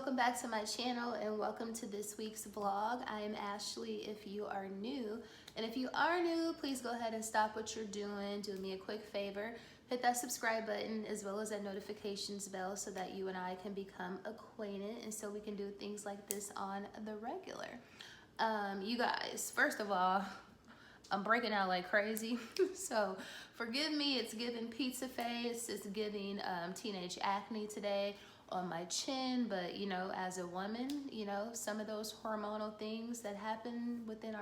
welcome back to my channel and welcome to this week's vlog. I am Ashley if you are new, and if you are new, please go ahead and stop what you're doing. Do me a quick favor, hit that subscribe button as well as that notifications bell so that you and I can become acquainted and so we can do things like this on the regular. You guys, first of all, I'm breaking out like crazy, so forgive me. It's giving pizza face, it's giving teenage acne today on my chin, but you know, as a woman, you know, some of those hormonal things that happen within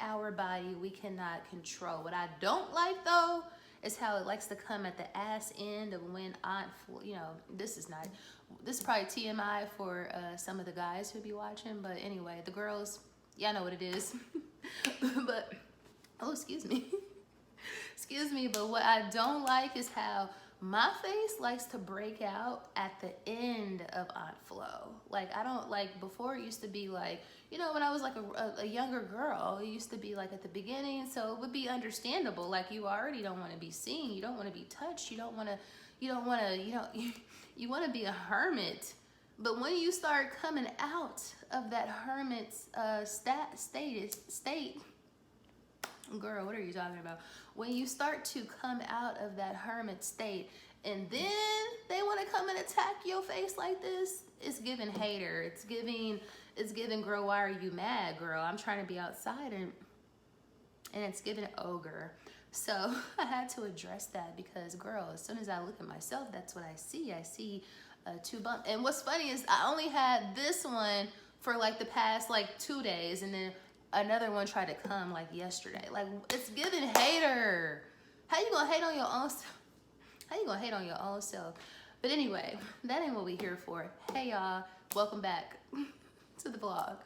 our body we cannot control. What I don't like though is how it likes to come at the ass end of when you know, this is probably TMI for some of the guys who be watching, but anyway, the girls, y'all know what it is. But oh, excuse me, but what I don't like is how my face likes to break out at the end of Aunt Flo. Like, I don't like, before it used to be like, you know, when I was like a younger girl, it used to be like at the beginning, so it would be understandable. Like, you already don't want to be seen, you don't want to be touched, you want to be a hermit. But when you start coming out of that hermit's state, girl, what are you talking about? When you start to come out of that hermit state and then they want to come and attack your face like this, it's giving hater. It's giving girl, why are you mad, girl? I'm trying to be outside, and it's giving ogre. So I had to address that because, girl, as soon as I look at myself, that's what I see. I see two bumps. And what's funny is I only had this one for like the past like 2 days, and then another one tried to come like yesterday. Like, it's giving hater. How you gonna hate on your own self? How you gonna hate on your own self? But anyway, that ain't what we here for. Hey y'all, welcome back to the vlog.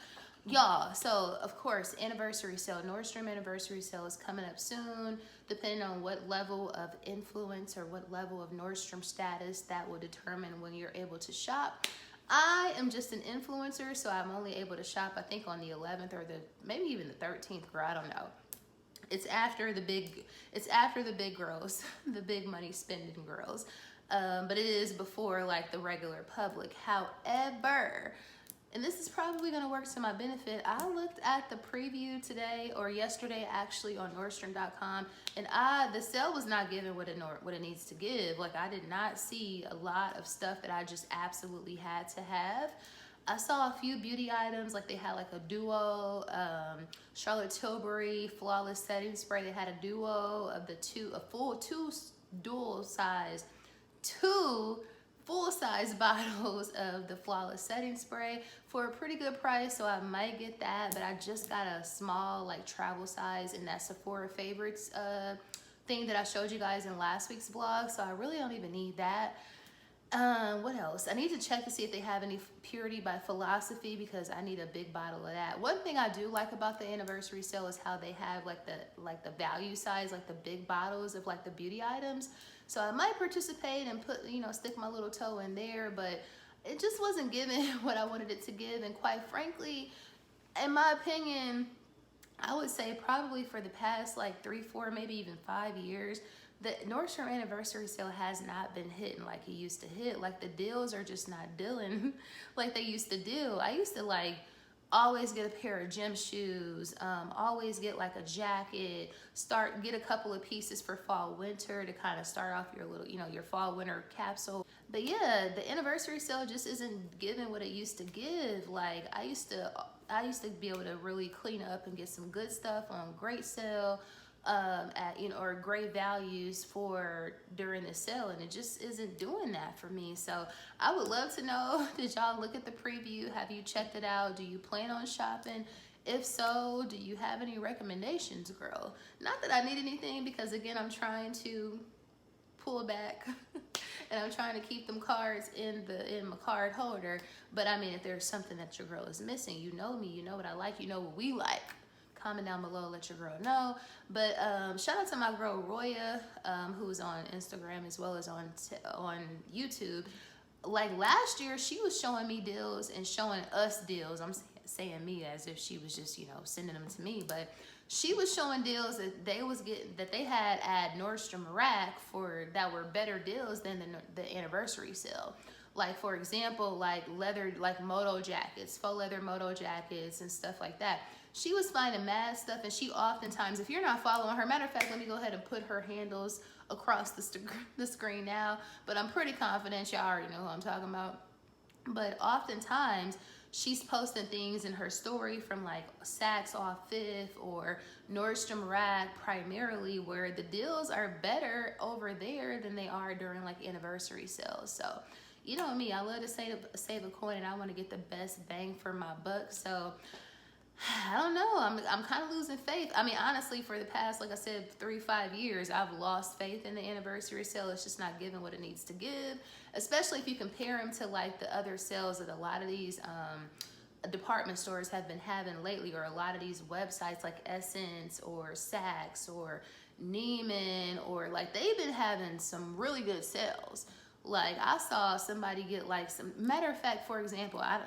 Y'all, so of course, anniversary sale, Nordstrom anniversary sale is coming up soon. Depending on what level of influence or what level of Nordstrom status, that will determine when you're able to shop. I am just an influencer, so I'm only able to shop, I think, on the 11th or maybe even the 13th, girl, I don't know. It's after the big girls, the big money spending girls. But it is before like the regular public. However, and this is probably gonna work to my benefit, I looked at the preview today or yesterday actually on Nordstrom.com, and the sale was not giving what it needs to give. Like, I did not see a lot of stuff that I just absolutely had to have. I saw a few beauty items, like they had like a duo, Charlotte Tilbury Flawless Setting Spray. They had a duo of two full-size bottles of the Flawless Setting Spray for a pretty good price, so I might get that. But I just got a small like travel size in that Sephora Favorites thing that I showed you guys in last week's vlog, so I really don't even need that. What else? I need to check to see if they have any Purity by Philosophy, because I need a big bottle of that. One thing I do like about the anniversary sale is how they have like the value size, like the big bottles of like the beauty items. So I might participate and put, you know, stick my little toe in there, but it just wasn't giving what I wanted it to give. And quite frankly, in my opinion, I would say probably for the past like 3, 4, maybe even 5 years, the Nordstrom anniversary sale has not been hitting like it used to hit. Like, the deals are just not dealing like they used to do. I used to like always get a pair of gym shoes, always get like a jacket, get a couple of pieces for fall winter to kind of start off your little, you know, your fall winter capsule. But yeah, the anniversary sale just isn't giving what it used to give. Like, I used to be able to really clean up and get some good stuff on great sale, at, you know, or great values for during the sale, and it just isn't doing that for me. So I would love to know, did y'all look at the preview? Have you checked it out? Do you plan on shopping? If so, do you have any recommendations, girl? Not that I need anything, because again, I'm trying to pull back and I'm trying to keep them cards in my card holder. But I mean, if there's something that your girl is missing, you know me, you know what I like, you know what we like. Comment down below, let your girl know. But shout out to my girl Roya, who's on Instagram as well as on YouTube. Like, last year, she was showing me deals and showing us deals. I'm saying me as if she was just, you know, sending them to me, but she was showing deals that they had at Nordstrom Rack that were better deals than the anniversary sale. like for example, like leather, like moto jackets, faux leather moto jackets and stuff like that. She was finding mad stuff, and she oftentimes, if you're not following her, matter of fact, let me go ahead and put her handles across the screen now, but I'm pretty confident y'all already know who I'm talking about. But oftentimes she's posting things in her story from like Saks Off Fifth or Nordstrom Rack primarily, where the deals are better over there than they are during like anniversary sales. So you know me, I love to save a coin, and I want to get the best bang for my buck. So I don't know. I'm kind of losing faith. I mean, honestly, for the past, like I said, 3-5 years, I've lost faith in the anniversary sale. It's just not giving what it needs to give, especially if you compare them to like the other sales that a lot of these department stores have been having lately, or a lot of these websites like Essence or Saks or Neiman, or like they've been having some really good sales. Like I saw somebody get like some, matter of fact, for example, I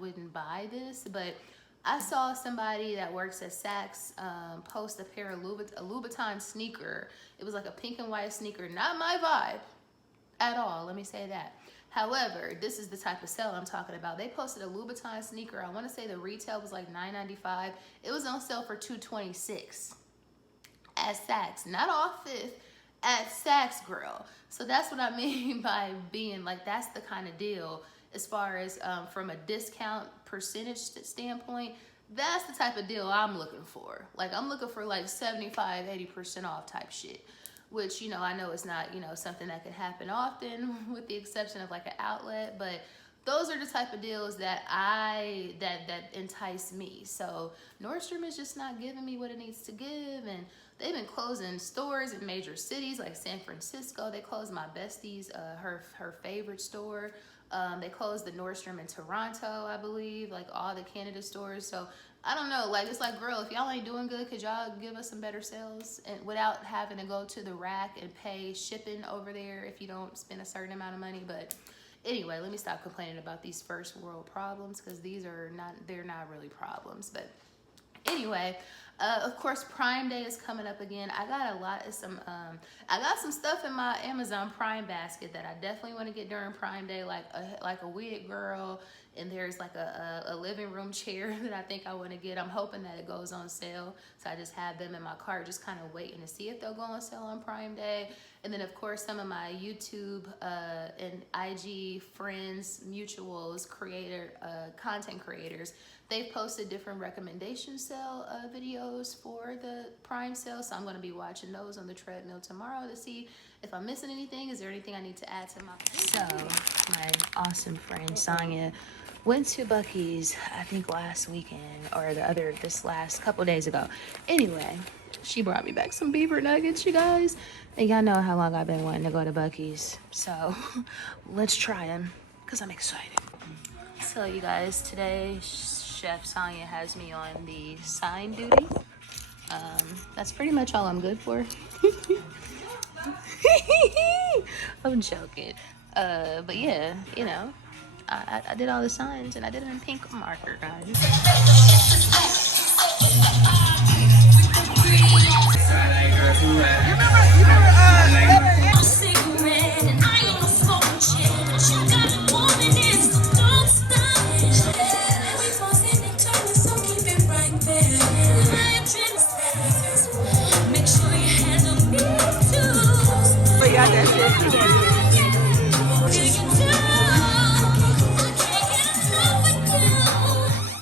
wouldn't buy this, but I saw somebody that works at Saks post a pair of a Louboutin sneaker. It was like a pink and white sneaker, not my vibe at all, let me say that. However, this is the type of sale I'm talking about. They posted a Louboutin sneaker. I want to say the retail was like $9.95. It was on sale for $226 at Saks, not off Fifth, at Saks, girl. So that's what I mean by being like, that's the kind of deal as far as from a discount percentage standpoint. That's the type of deal I'm looking for. Like I'm looking for like 75-80% off type shit, which, you know, I know it's not, you know, something that could happen often with the exception of like an outlet, but those are the type of deals that that entice me. So Nordstrom is just not giving me what it needs to give, and they've been closing stores in major cities like San Francisco. They closed my bestie's her favorite store. They closed the Nordstrom in Toronto, I believe, like all the Canada stores. So I don't know, like it's like, girl, if y'all ain't doing good, could y'all give us some better sales and without having to go to the rack and pay shipping over there if you don't spend a certain amount of money. But anyway, let me stop complaining about these first world problems, because they're not really problems. But anyway, of course, Prime Day is coming up again. I got I got some stuff in my Amazon Prime basket that I definitely want to get during Prime Day, like a wig girl, and there's like a living room chair that I think I want to get. I'm hoping that it goes on sale, so I just have them in my cart, just kind of waiting to see if they'll go on sale on Prime Day. And then of course some of my YouTube and IG friends, mutuals, content creators, they've posted different recommendation sale videos for the Prime sale. So I'm going to be watching those on the treadmill tomorrow to see if I'm missing anything. Is there anything I need to add to my... So my awesome friend Sonia went to Bucky's, I think last weekend, or this last couple days ago. Anyway, she brought me back some beaver nuggets, you guys. And y'all know how long I've been wanting to go to Bucky's. So let's try them, because I'm excited. So you guys, today Chef Sonia has me on the sign duty. That's pretty much all I'm good for. I'm joking. But yeah, you know, I did all the signs, and I did it in pink marker, guys.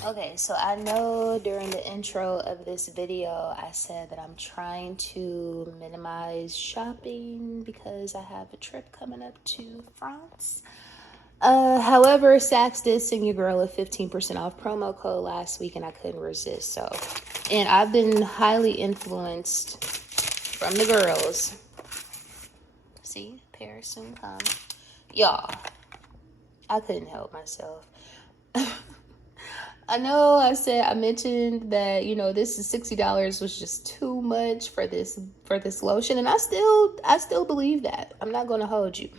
Okay, so I know during the intro of this video, I said that I'm trying to minimize shopping because I have a trip coming up to France. However, Saks did send your girl a 15% off promo code last week, and I couldn't resist. So, and I've been highly influenced from the girls. See, Paris soon come. Y'all, I couldn't help myself. I know I mentioned that, you know, this is $60 was just too much for this lotion, and I still believe that. I'm not going to hold you.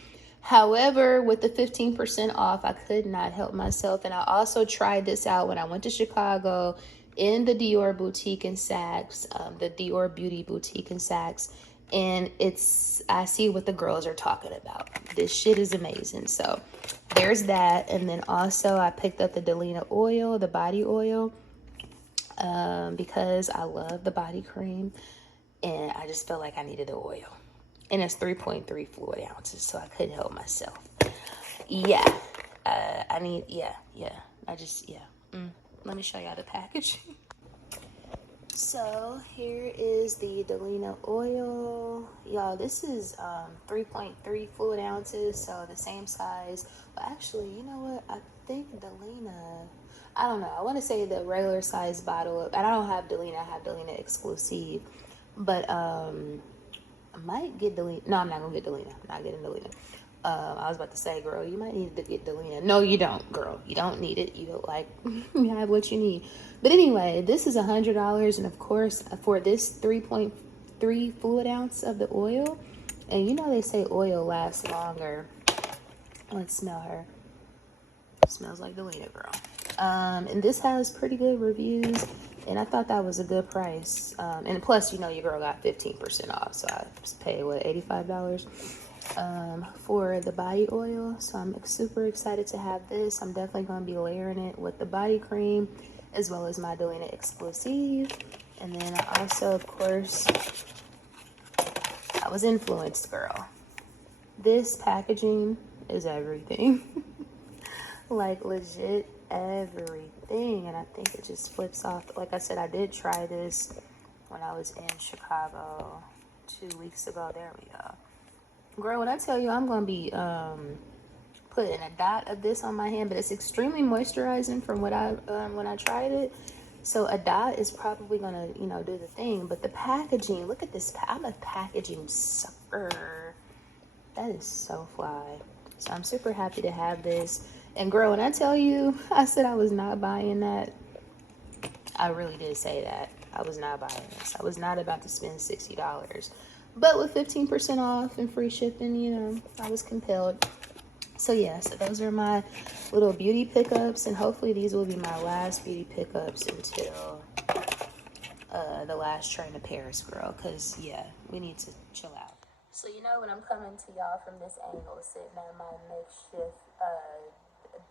However, with the 15% off, I could not help myself, and I also tried this out when I went to Chicago in the Dior boutique in Saks, the Dior Beauty boutique in Saks, and I see what the girls are talking about. This shit is amazing. So there's that. And then also I picked up the Delina oil, the body oil, because I love the body cream, and I just felt like I needed the oil. And it's 3.3 fluid ounces, so I couldn't help myself. Yeah, I need, yeah. Let me show y'all the package. So here is the Delina oil. Y'all, this is 3.3 fluid ounces, so the same size. But actually, you know what? I think Delina, I don't know. I want to say the regular size bottle. And I don't have Delina. I have Delina exclusive. But I might get Delina. No, I'm not going to get Delina. I'm not getting Delina. I was about to say, girl, you might need to get Delina. No, you don't, girl. You don't need it. You don't, like, you have what you need. But anyway, this is $100. And of course, for this 3.3 fluid ounce of the oil, and you know they say oil lasts longer. Let's smell her. It smells like Delina, girl. And this has pretty good reviews. And I thought that was a good price. And plus, you know, your girl got 15% off. So I just paid, what, $85? For the body oil. So I'm super excited to have this. I'm definitely going to be layering it with the body cream as well as my Delina exclusive. And then I also, of course, I was influenced, girl. This packaging is everything. Like legit everything. And I think it just flips off. Like I said, I did try this when I was in Chicago 2 weeks ago. There we go. Girl, when I tell you I'm going to be putting a dot of this on my hand, but it's extremely moisturizing from what I when I tried it. So a dot is probably going to, you know, do the thing. But the packaging, look at this. I'm a packaging sucker. That is so fly. So I'm super happy to have this. And girl, when I tell you, I said I was not buying that. I really did say that. I was not buying this. I was not about to spend $60. But with 15% off and free shipping, you know, I was compelled. So yeah, so those are my little beauty pickups. And hopefully these will be my last beauty pickups until the last train to Paris, girl. Because, yeah, we need to chill out. So, you know, when I'm coming to y'all from this angle, sitting at my makeshift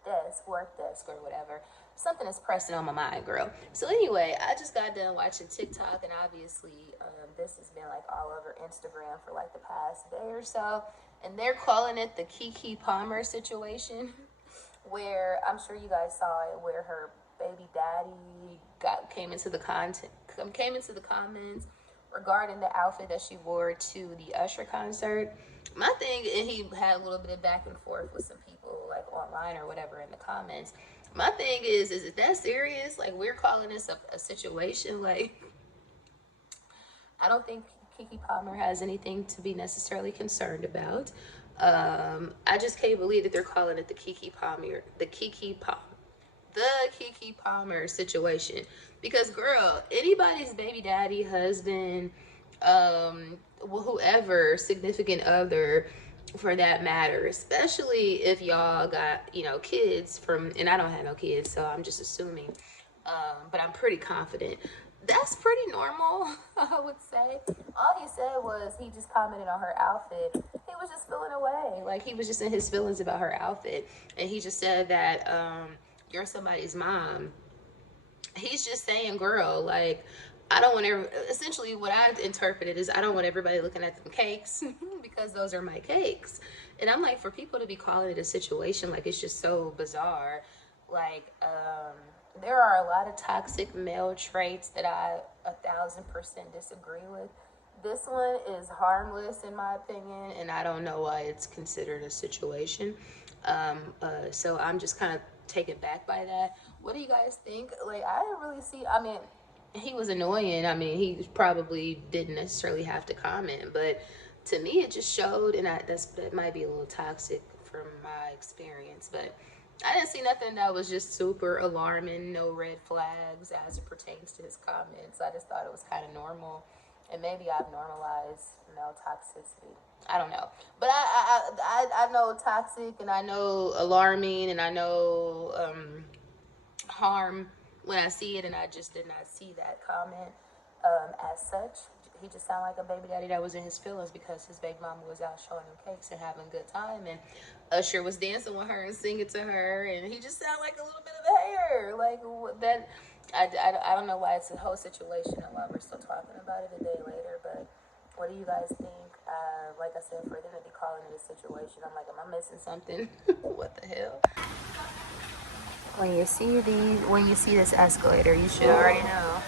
desk, work desk or whatever, something is pressing on my mind, girl. So anyway, I just got done watching TikTok, and obviously this has been like all over Instagram for like the past day or so, and they're calling it the Keke Palmer situation, where I'm sure you guys saw it, where her baby daddy came into the comments regarding the outfit that she wore to the Usher concert. My thing, and he had a little bit of back and forth with some people like online or whatever in the comments. My thing is it that serious? Like, we're calling this a situation? Like, I don't think Keke Palmer has anything to be necessarily concerned about. I just can't believe that they're calling it the Keke Palmer situation. Because, girl, anybody's baby daddy, husband, whoever, significant other, for that matter, especially if y'all got, you know, kids from, and I don't have no kids, so I'm just assuming, but I'm pretty confident that's pretty normal. I would say all he said was he just commented on her outfit. He was just feeling away, like he was just in his feelings about her outfit, and he just said that you're somebody's mom. He's just saying, girl, like, I don't want to, essentially what I interpreted is I don't want everybody looking at them cakes because those are my cakes. And I'm like, for people to be calling it a situation, like, it's just so bizarre. Like, there are a lot of toxic male traits that I 1,000% disagree with. This one is harmless in my opinion, and I don't know why it's considered a situation. So I'm just kind of taken back by that. What do you guys think? Like, I didn't really see, I mean, he was annoying. I mean, he probably didn't necessarily have to comment, but to me it just showed, and that might be a little toxic from my experience, but I didn't see nothing that was just super alarming, no red flags as it pertains to his comments. I just thought it was kind of normal, and maybe I've normalized, you know, toxicity. I don't know, but I know toxic, and I know alarming, and I know harm when I see it, and I just did not see that comment as such. he just sounded like a baby daddy that was in his feelings because his baby mama was out showing him cakes and having a good time, and Usher was dancing with her and singing to her, and he just sounded like a little bit of a hater. Like that, I don't know why it's a whole situation and why we're still talking about it a day later. But what do you guys think? Like I said, for them to be calling it a situation, I'm like, am I missing something? What the hell? When you see this escalator, you should already know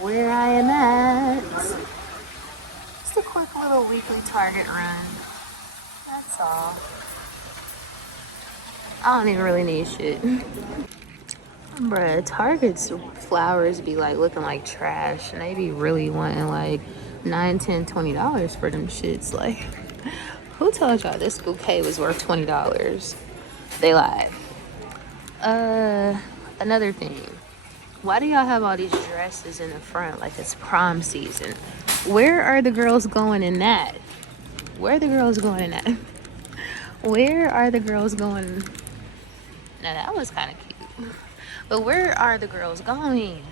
where I am at. Just a quick little weekly Target run. That's all. I don't even really need shit. Bruh, Target's flowers be like looking like trash, and they be really wanting like $9, $10, $20 for them shits. Like, who told y'all this bouquet was worth $20? They lied. Another thing. Why do y'all have all these dresses in the front like it's prom season? Where are the girls going in that? Where are the girls going in that? Where are the girls going? Now that was kind of cute. But where are the girls going?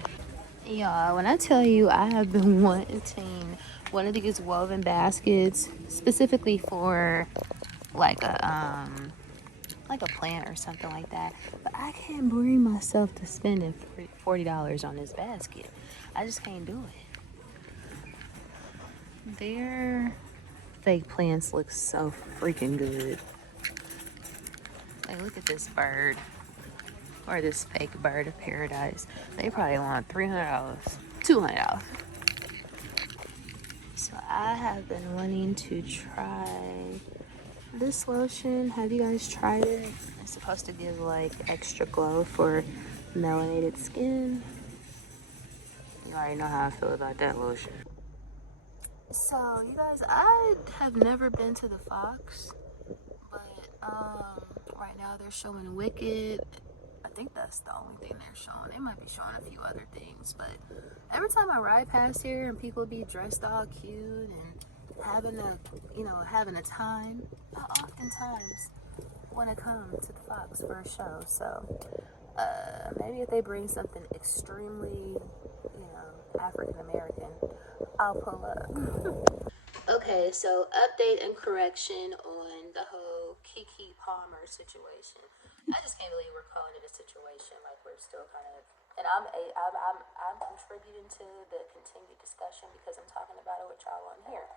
Y'all, when I tell you I have been wanting one of these woven baskets specifically for like a plant or something like that, but I can't bring myself to spending $40 on this basket. I just can't do it. Their fake plants look so freaking good. Like, look at this bird, or this fake bird of paradise. They probably want $300, $200. So I have been wanting to try this lotion. Have you guys tried it? It's supposed to give like extra glow for melanated skin. You already know how I feel about that lotion. So you guys, I have never been to the Fox, but right now they're showing Wicked. I think that's the only thing they're showing. They might be showing a few other things, but every time I ride past here and people be dressed all cute and having a time, I oftentimes want to come to the Fox for a show. So maybe if they bring something extremely, African American, I'll pull up. Okay, so update and correction on the whole Keke Palmer situation. I just can't believe we're calling it a situation. Like, we're still kind of, and I'm contributing to the continued discussion because I'm talking about it with y'all on here.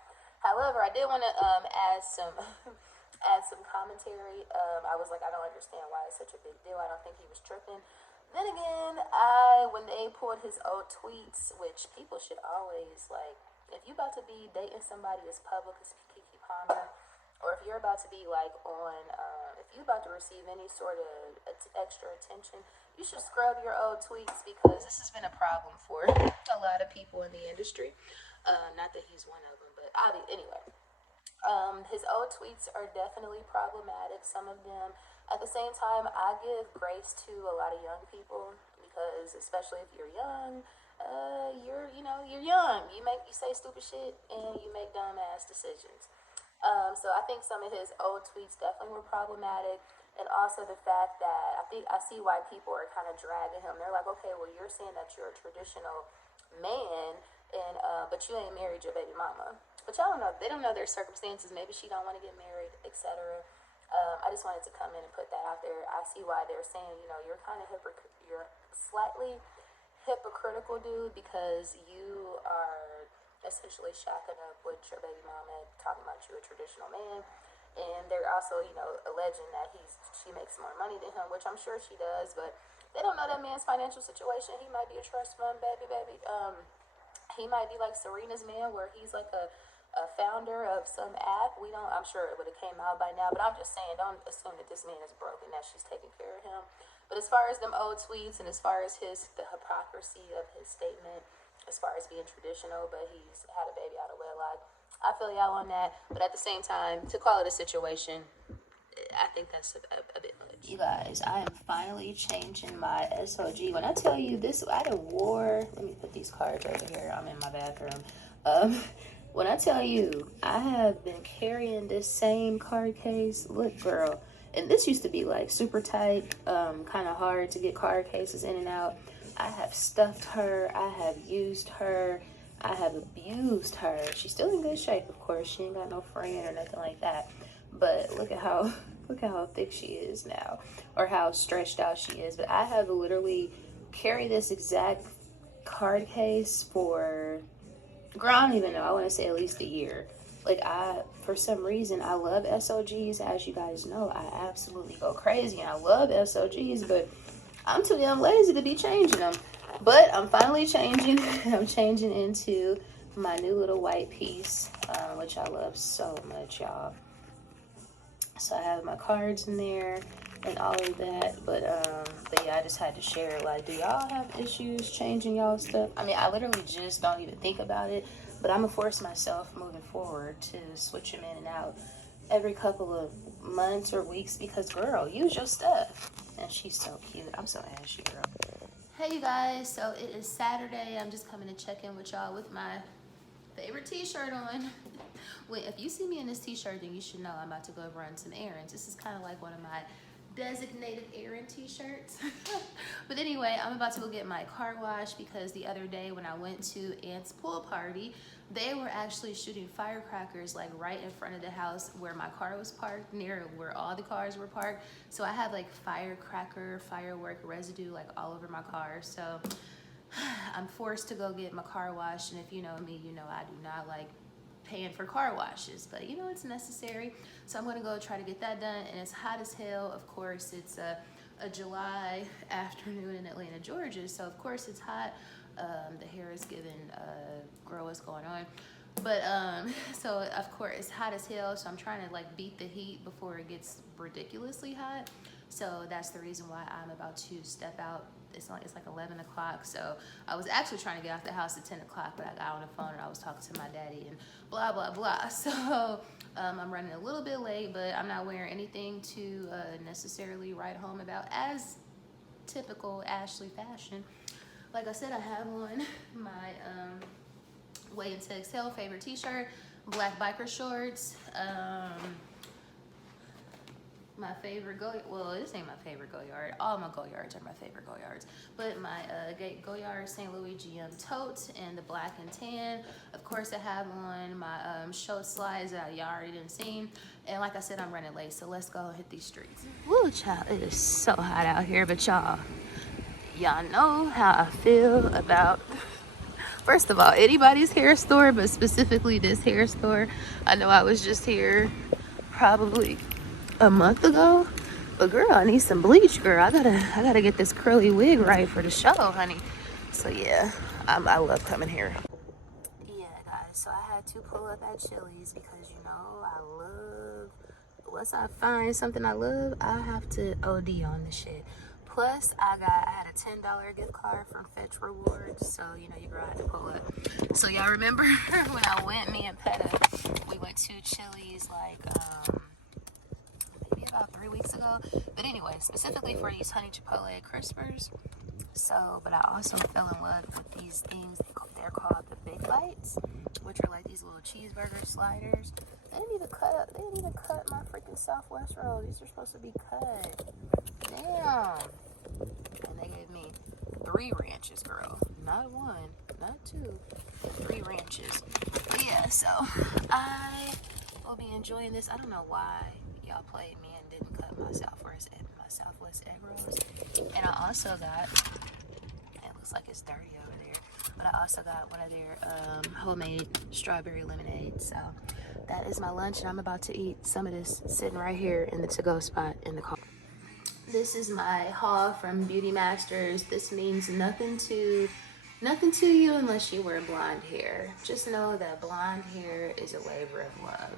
However, I did want to add some commentary. I was like, I don't understand why it's such a big deal. I don't think he was tripping. Then again, when they pulled his old tweets, which people should always, like, if you about to be dating somebody as public as Keke Palmer, or if you're about to be like if you about to receive any sort of extra attention, you should scrub your old tweets, because this has been a problem for a lot of people in the industry. Not that he's one of them, but anyway. His old tweets are definitely problematic, some of them. At the same time, I give grace to a lot of young people, because especially if you're young, you're young. You say stupid shit and you make dumb ass decisions. So I think some of his old tweets definitely were problematic, and also the fact that I see why people are kind of dragging him. They're like, okay, well, you're saying that you're a traditional man, and but you ain't married your baby mama. But y'all don't know. They don't know their circumstances. Maybe she don't want to get married, etc. I just wanted to come in and put that out there. I see why they're saying, you're kind of you're slightly hypocritical, dude, because you are essentially shacking up with your baby mama, talking about you a traditional man, and they're also, alleging that she makes more money than him, which I'm sure she does, but they don't know that man's financial situation. He might be a trust fund baby. He might be like Serena's man, where he's like a founder of some app. I'm sure it would have came out by now, but I'm just saying, don't assume that this man is broke and that she's taking care of him. But as far as them old tweets, and as far as the hypocrisy of his statement, as far as being traditional, but he's had a baby out of wedlock, I feel y'all on that. But at the same time, to call it a situation, I think that's a bit much. You guys, I am finally changing my SOG. When I tell you this, I done wore, let me put these cards over here. I'm in my bathroom. When I tell you, I have been carrying this same card case. Look, girl. And this used to be like super tight, kind of hard to get card cases in and out. I have stuffed her. I have used her. I have abused her. She's still in good shape, of course. She ain't got no friend or nothing like that. But look at how thick she is now, or how stretched out she is. But I have literally carried this exact card case for, girl, I don't even know. I want to say at least a year. Like, for some reason, I love SOGs. As you guys know, I absolutely go crazy, and I love SOGs, but I'm too damn lazy to be changing them. But I'm finally changing. I'm changing into my new little white piece, which I love so much, y'all. So I have my cards in there and all of that. But yeah, I just had to share. Like, do y'all have issues changing y'all stuff? I mean, I literally just don't even think about it. But I'm gonna force myself moving forward to switch them in and out every couple of months or weeks, because girl, use your stuff. And she's so cute. I'm so ashy, girl. Hey you guys, so it is Saturday. I'm just coming to check in with y'all with my favorite t-shirt on. Wait, if you see me in this t-shirt, then you should know I'm about to go run some errands. This is kind of like one of my designated errand t-shirts. But anyway, I'm about to go get my car washed, because the other day when I went to Aunt's pool party, they were actually shooting firecrackers like right in front of the house where my car was parked, near where all the cars were parked. So I have like firework residue like all over my car. So I'm forced to go get my car washed, and if you know me, you know I do not like paying for car washes, but you know it's necessary. So I'm gonna go try to get that done, and it's hot as hell. Of course, it's a July afternoon in Atlanta, Georgia, so of course it's hot. The hair is giving, girl, what's going on? But so of course it's hot as hell, so I'm trying to like beat the heat before it gets ridiculously hot. So that's the reason why I'm about to step out. It's like 11 o'clock, so I was actually trying to get off the house at 10 o'clock, but I got on the phone and I was talking to my daddy and blah blah blah. So I'm running a little bit late, but I'm not wearing anything to necessarily write home about, as typical Ashley fashion. Like I said, I have on my Way Into Excel favorite t-shirt, black biker shorts, my favorite well, this ain't my favorite Goyard. All my Goyards are my favorite Goyards. But my Goyard St. Louis GM tote in the black and tan. Of course, I have on my short slides that y'all already didn't see. And like I said, I'm running late, so let's go hit these streets. Woo, child, it is so hot out here, but y'all know how I feel about, first of all, anybody's hair store, but specifically this hair store. I know I was just here probably a month ago, but girl, I need some bleach, girl. I gotta get this curly wig right for the show, honey. So yeah, I love coming here. Yeah, guys, so I had to pull up at Chili's because, you know, I love, once I find something I love, I have to OD on the shit. Plus, I had a $10 gift card from Fetch Rewards, so, you know, your girl had to pull up. So y'all remember when I went, me and Petta, we went to Chili's like, maybe about 3 weeks ago. But anyway, specifically for these honey chipotle crispers. So, but I also fell in love with these things. They're called the Big Bites, which are like these little cheeseburger sliders. They didn't even cut my freaking Southwest rolls. These are supposed to be cut. Damn. And they gave me 3 ranches, girl. Not 1, not 2, 3 ranches. But yeah, so I will be enjoying this. I don't know why y'all played me and didn't cut my Southwest egg rolls. And I also got, it looks like it's dirty over there, but I also got one of their homemade strawberry lemonade. So that is my lunch, and I'm about to eat some of this sitting right here in the to-go spot in the car. This is my haul from Beauty Masters. This means nothing to you unless you wear blonde hair. Just know that blonde hair is a labor of love,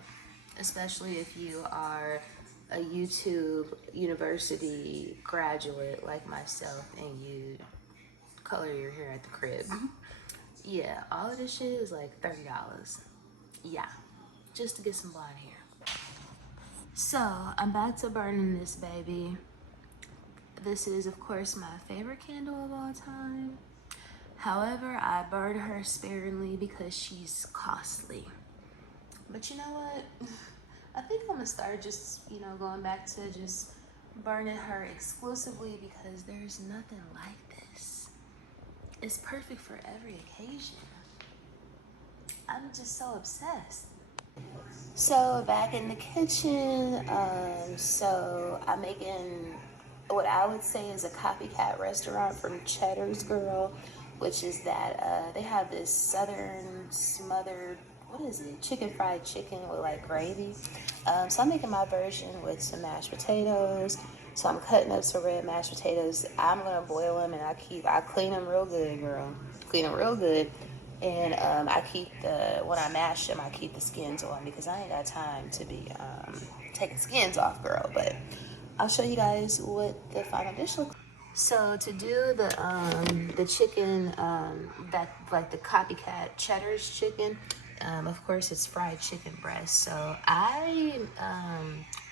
especially if you are a YouTube university graduate like myself and you color your hair at the crib. Yeah, all of this shit is like $30. Yeah, just to get some blonde hair. So I'm back to burning this baby. This is, of course, my favorite candle of all time. However, I burn her sparingly because she's costly. But you know what? I think I'm gonna start just, you know, going back to just burning her exclusively because there's nothing like this. It's perfect for every occasion. I'm just so obsessed. So back in the kitchen, so I'm making what I would say is a copycat restaurant from Cheddar's Girl, which is that they have this southern smothered, what is it, chicken fried chicken with like gravy. So I'm making my version with some mashed potatoes. So I'm cutting up some red mashed potatoes. I'm gonna boil them, and I clean them real good, girl. Clean them real good. And I keep when I mash them, I keep the skins on because I ain't got time to be taking skins off, girl. But I'll show you guys what the final dish looks like. So to do the chicken, that like the copycat Cheddar's chicken, of course it's fried chicken breast. So I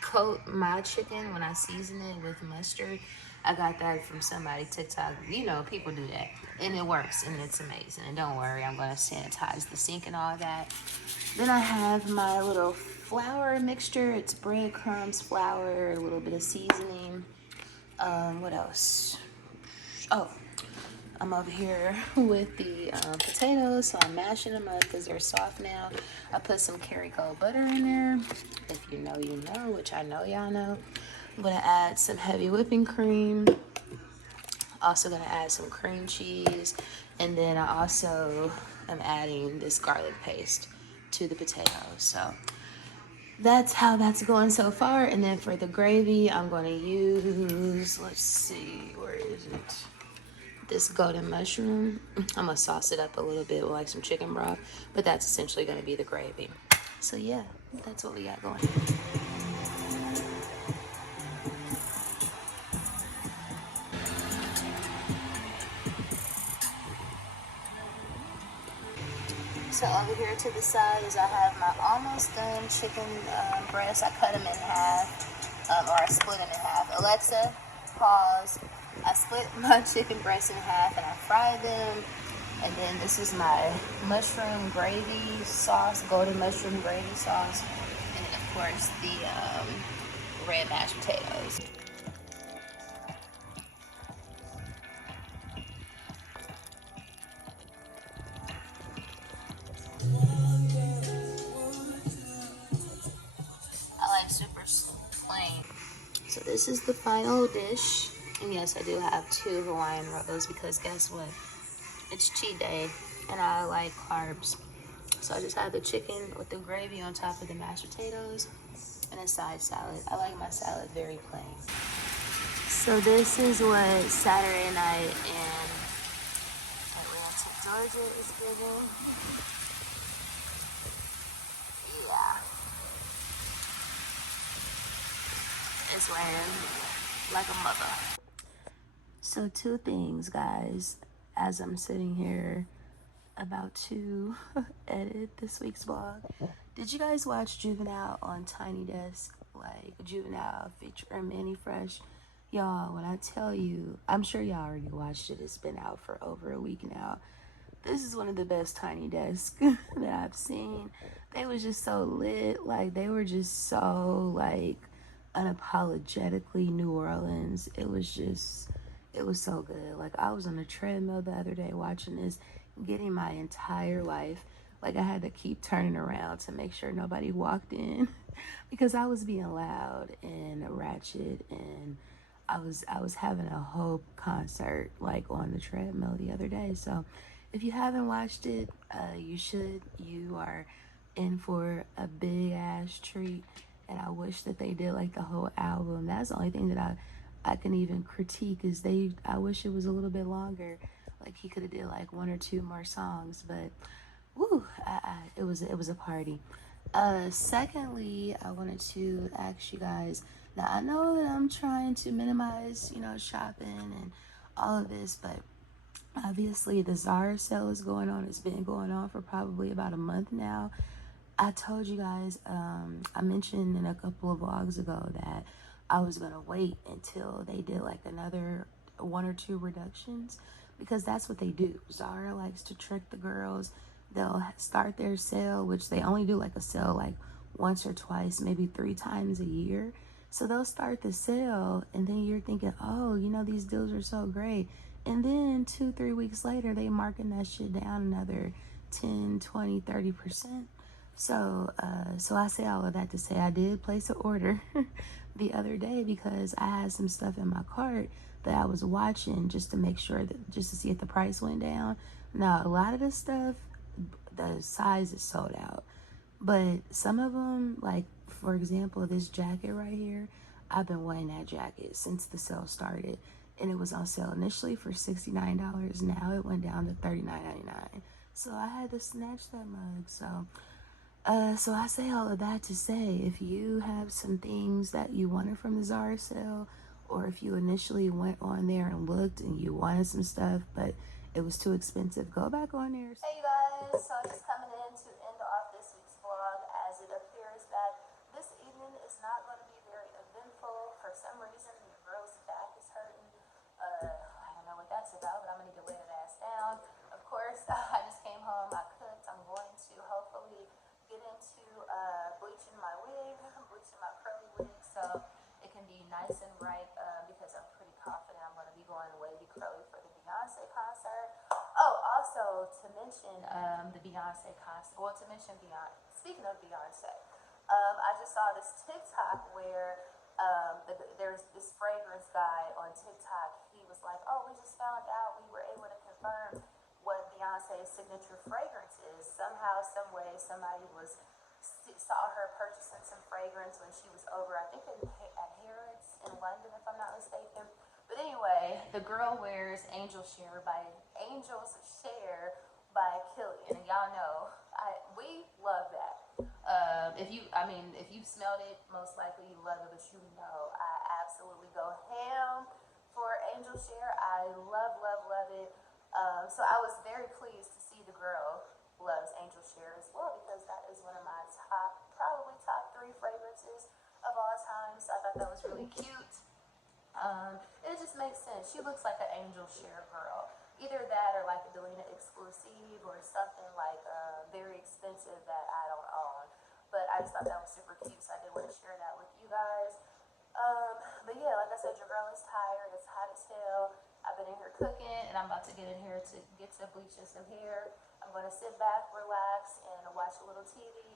coat my chicken when I season it with mustard. I got that from somebody TikTok. You know, people do that, and it works, and it's amazing. And don't worry, I'm gonna sanitize the sink and all that. Then I have my little flour mixture. It's breadcrumbs, flour, a little bit of seasoning. What else? Oh, I'm over here with the potatoes, so I'm mashing them up because they're soft now. I put some Kerrygold butter in there. If you know, you know, which I know y'all know. I'm gonna add some heavy whipping cream. Also gonna add some cream cheese, and then I also am adding this garlic paste to the potatoes. So that's how that's going so far. And then for the gravy, I'm gonna use, let's see, where is it? This golden mushroom. I'm gonna sauce it up a little bit with like some chicken broth, but that's essentially gonna be the gravy. So yeah, that's what we got going. So over here to the side is I have my almost done chicken breasts. I cut them in half, or I split them in half. Alexa, pause. I split my chicken breasts in half and I fried them. And then this is my mushroom gravy sauce, golden mushroom gravy sauce. And then of course the red mashed potatoes. I like super plain. So this is the final dish. And yes, I do have 2 Hawaiian rolls because guess what? It's cheat day and I like carbs. So I just have the chicken with the gravy on top of the mashed potatoes and a side salad. I like my salad very plain. So this is what Saturday night in Atlanta, Georgia is giving. Yeah. It's raining like a mother. So 2 things, guys, as I'm sitting here about to edit this week's vlog. Did you guys watch Juvenile on Tiny Desk? Like Juvenile featuring Manny Fresh? Y'all, when I tell you, I'm sure y'all already watched it. It's been out for over a week now. This is one of the best Tiny Desks that I've seen. They was just so lit. Like, they were just so, like, unapologetically New Orleans. It was so good. Like, I was on a treadmill the other day watching this, getting my entire life. Like, I had to keep turning around to make sure nobody walked in because I was being loud and ratchet, and I was having a whole concert like on the treadmill the other day. So if you haven't watched it, you should. You are in for a big ass treat, and I wish that they did like the whole album. That's the only thing that I can even critique is I wish it was a little bit longer. Like he could have did like 1 or 2 more songs, but woo, it was a party. Secondly, I wanted to ask you guys. Now I know that I'm trying to minimize, shopping and all of this, but obviously the Zara sale is going on. It's been going on for probably about a month now. I told you guys, I mentioned in a couple of vlogs ago that I was gonna wait until they did like another 1 or 2 reductions, because that's what they do. Zara likes to trick the girls. They'll start their sale, which they only do like a sale like once or twice, maybe 3 times a year. So they'll start the sale and then you're thinking, oh, these deals are so great. And then 2-3 weeks later, they marking that shit down another 10, 20, 30%. So, so I say all of that to say I did place an order the other day because I had some stuff in my cart that I was watching just to make sure that just to see if the price went down. Now, a lot of this stuff, the size is sold out, but some of them, like for example, this jacket right here, I've been wanting that jacket since the sale started, and it was on sale initially for $69. Now it went down to $39.99. So I had to snatch that mug. So I say all of that to say, if you have some things that you wanted from the Zara sale, or if you initially went on there and looked and you wanted some stuff, but it was too expensive, go back on there. Hey you guys, so just coming in to end off this week's vlog, as it appears that this evening is not going to be very eventful. For some reason, the girl's back is hurting. I don't know what that's about, but I'm going to need to lay that ass down. Of course, I just came home, I cooked. I'm going to hopefully get into bleaching my wig, bleaching my curly wig, so it can be nice and bright, because I'm pretty confident I'm going to be going wavy curly for the Beyonce concert. Oh, also to mention the Beyonce concert, well, to mention Beyonce, speaking of Beyonce, I just saw this TikTok where there's this fragrance guy on TikTok. He was like, oh, we just found out, we were able to confirm what Beyonce's signature fragrance is. Somehow, some way, somebody saw her purchasing some fragrance when she was over, I think at Harrods in London, if I'm not mistaken. But anyway, the girl wears Angel's Share by Killian, and y'all know we love that. If you've smelled it, most likely you love it, but you know I absolutely go ham for Angel's Share. I love, love, love it. So I was very pleased to see the girl loves Angel Share as well, because that is one of my probably top 3 fragrances of all time. So I thought that was really cute. It just makes sense. She looks like an Angel Share girl. Either that or like a Delina exclusive or something like very expensive that I don't own. But I just thought that was super cute, so I did want to share that with you guys. But yeah, like I said, your girl is tired. It's hot as hell. I've been in here cooking, and I'm about to get in here to get to bleaching some hair. I'm going to sit back, relax, and watch a little TV.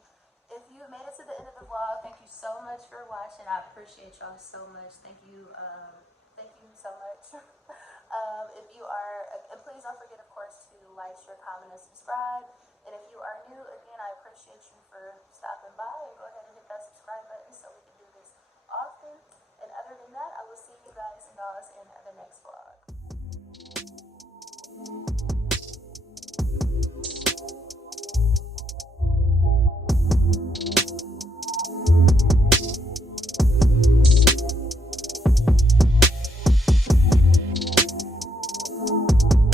If you made it to the end of the vlog, thank you so much for watching. I appreciate y'all so much. Thank you so much. If you are, and please don't forget, of course, to like, share, comment, and subscribe. And if you are new, again, I appreciate you for stopping by, and go ahead and hit that subscribe button so we can